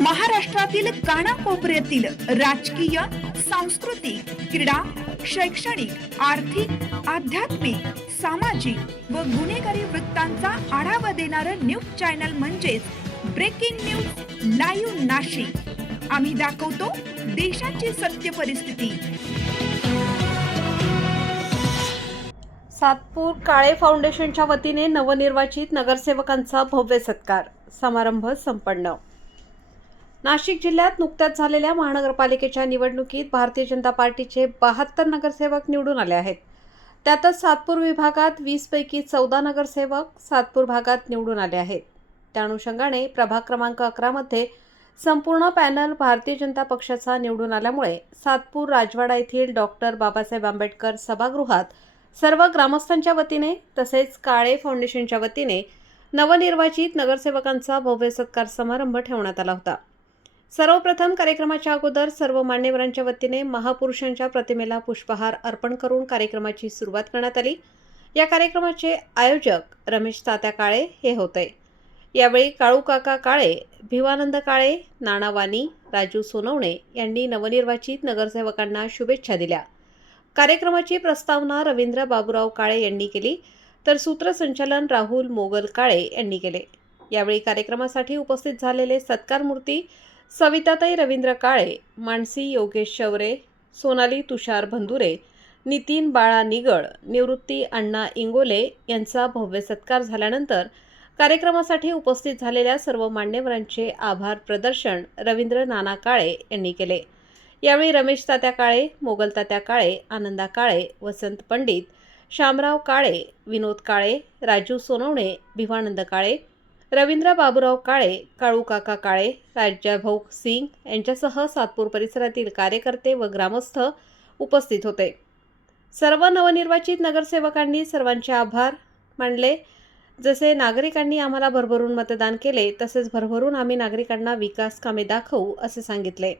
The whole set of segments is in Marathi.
महाराष्ट्रातील कानाकोपऱ्यातील राजकीय सांस्कृतिक क्रीडा शैक्षणिक आर्थिक आध्यात्मिक सामाजिक व गुन्हेगारी वृत्तांचा आढावा देणारं न्यूज चॅनल म्हणजेच ब्रेकिंग न्यूज लाईव्ह नाशिक. आम्ही दाखवतो देशाची सत्य परिस्थिती. सातपूर काळे फाउंडेशनच्या वतीने नवनिर्वाचित नगरसेवकांचा भव्य सत्कार. समारंभ संपन्न. नाशिक जिल्ह्यात नुकत्याच झालेल्या महानगरपालिकेच्या निवडणुकीत भारतीय जनता पार्टीचे बहात्तर नगरसेवक निवडून आले आहेत. त्यातच सातपूर विभागात वीसपैकी चौदा नगरसेवक सातपूर भागात निवडून आले आहेत. त्या अनुषंगाने प्रभाग क्रमांक अकरामध्ये संपूर्ण पॅनल भारतीय जनता पक्षाचा निवडून आल्यामुळे सातपूर राजवाडा येथील डॉक्टर बाबासाहेब आंबेडकर सभागृहात सर्व ग्रामस्थांच्या वतीने तसेच काळे फाउंडेशनच्या वतीने नवनिर्वाचित नगरसेवकांचा भव्य सत्कार समारंभ ठेवण्यात आला होता. सर्वप्रथम कार्यक्रमाच्या अगोदर सर्व मान्यवरांच्या वतीने महापुरुषांच्या प्रतिमेला पुष्पहार अर्पण करून कार्यक्रमाची सुरुवात करण्यात आली. या कार्यक्रमाचे आयोजक रमेश तात्या काळे हे होते. यावेळी काळू काका काळे भिवानंद काळे नाणावानी राजू सोनवणे यांनी नवनिर्वाचित नगरसेवकांना शुभेच्छा दिल्या. कार्यक्रमाची प्रस्तावना रवींद्र बाबूराव काळे यांनी केली तर सूत्रसंचालन राहुल मोगल काळे यांनी केले. यावेळी कार्यक्रमासाठी उपस्थित झालेले सत्कारमूर्ती सविताताई रवींद्र काळे मानसी योगेश शवरे सोनाली तुषार भंदुरे नितीन बाळा निगड निवृत्ती अण्णा इंगोले यांचा भव्य सत्कार झाल्यानंतर कार्यक्रमासाठी उपस्थित झालेल्या सर्व मान्यवरांचे आभार प्रदर्शन रवींद्र नाना काळे यांनी केले. यावेळी रमेश तात्या काळे मोगल तात्या काळे आनंदा काळे वसंत पंडित शामराव काळे विनोद काळे राजू सोनवणे भिवानंद काळे रवींद्र बाबूराव काळे काळू काका काळे राजाभाऊ सिंग यांच्यासह सातपूर परिसरातील कार्यकर्ते व ग्रामस्थ उपस्थित होते. सर्व नवनिर्वाचित नगरसेवकांनी सर्वांचे आभार मानले. जसे नागरिकांनी आम्हाला भरभरून मतदान केले तसेच भरभरून आम्ही नागरिकांना विकास कामे दाखवू असे सांगितले.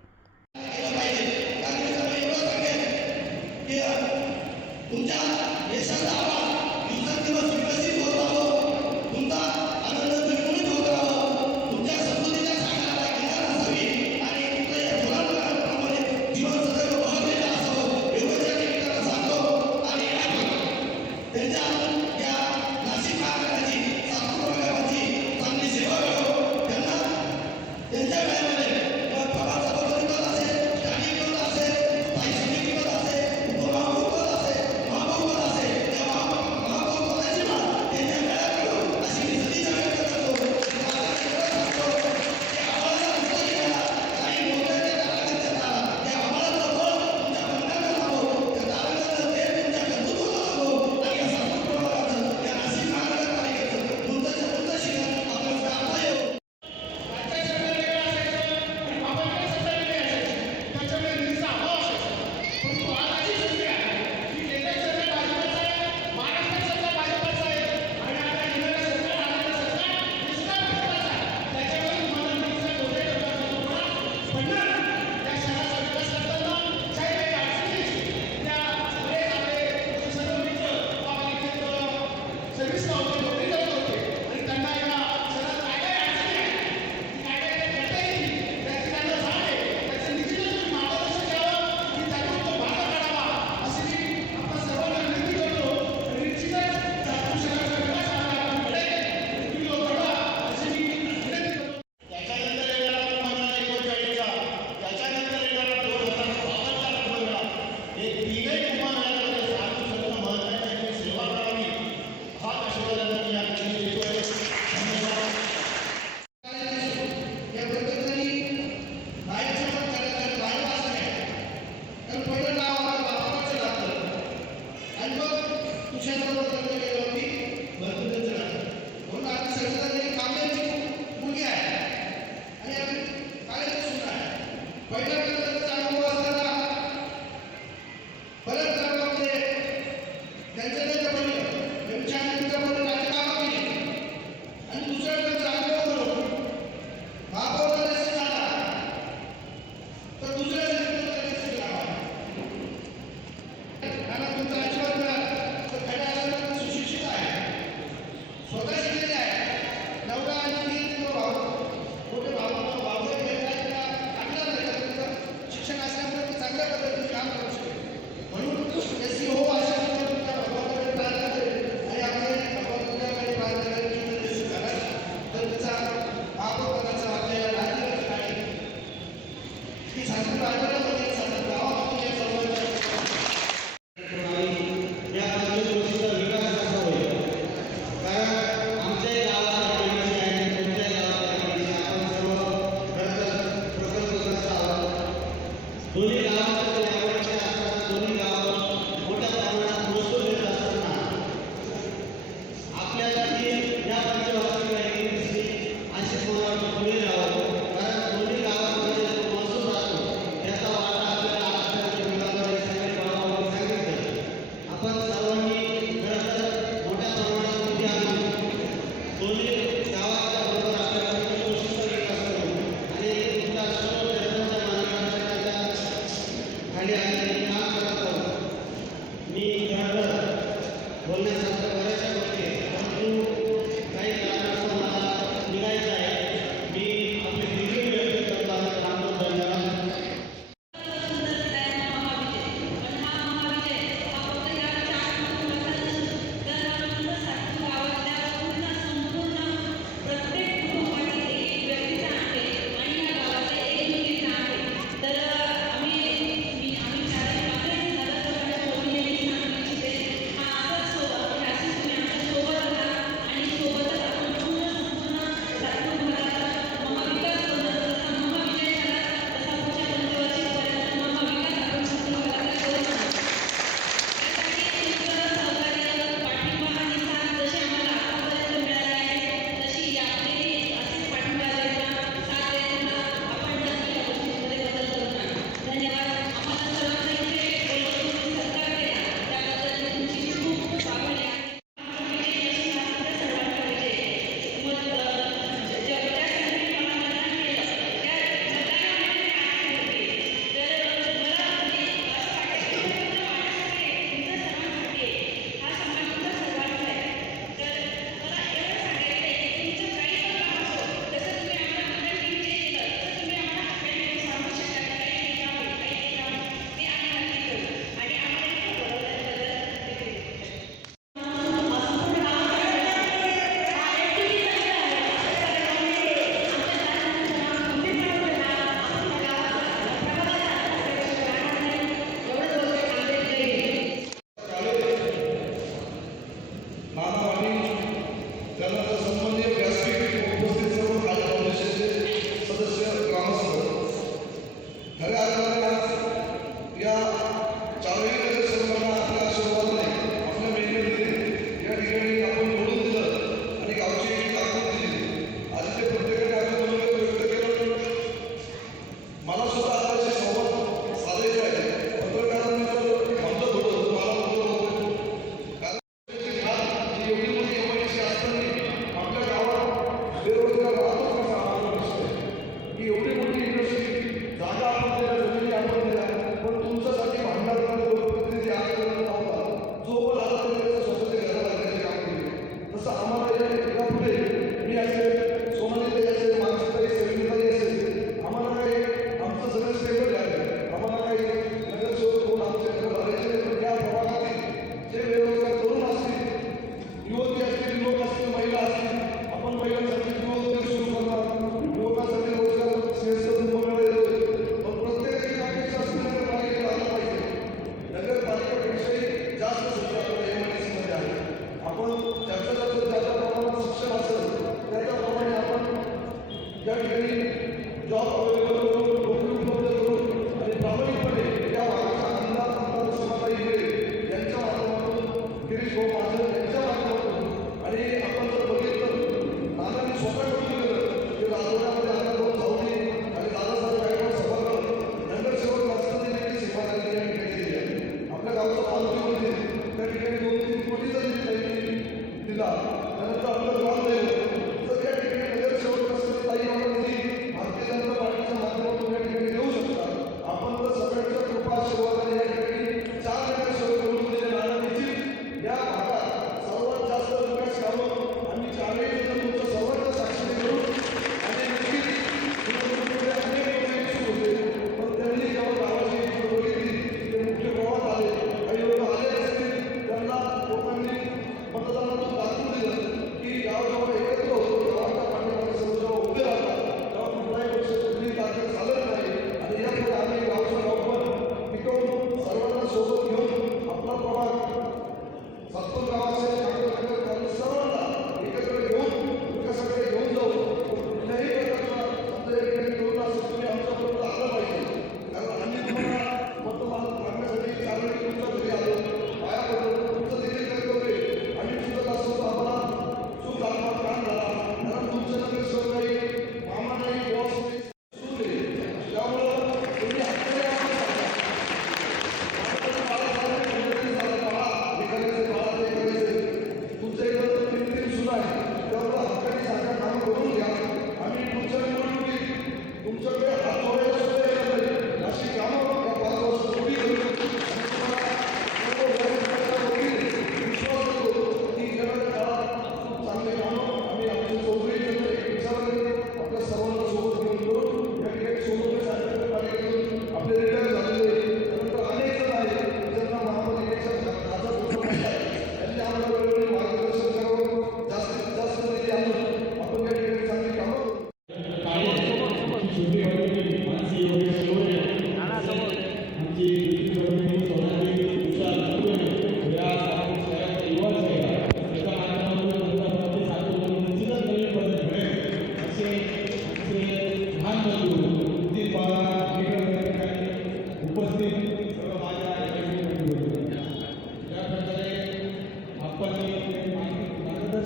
Bailate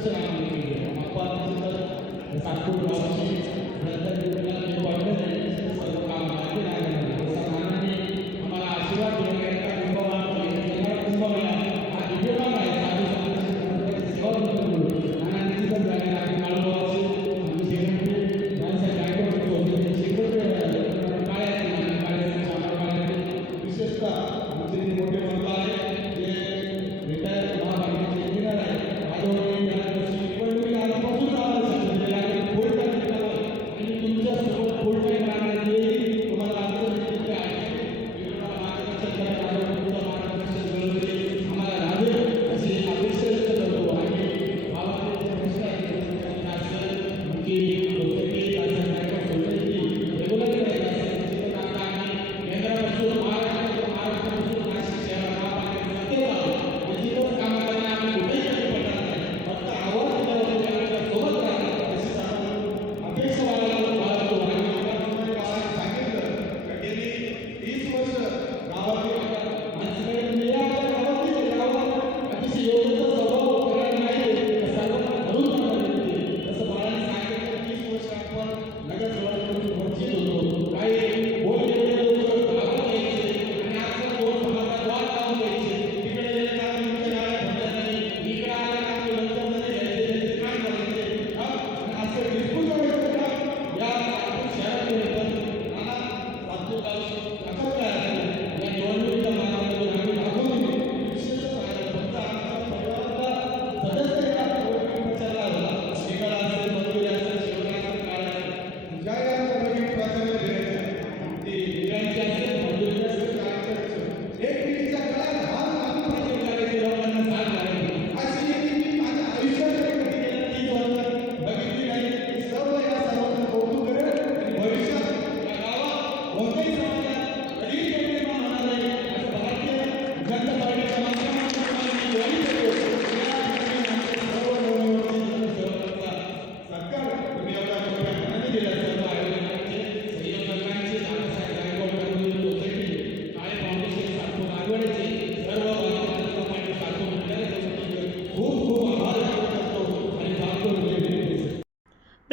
തീർച്ചയായും അപ്പോൾ സത്യം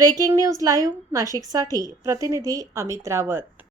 ब्रेकिंग न्यूज लाईव्ह नाशिकसाठी प्रतिनिधी अमित रावत.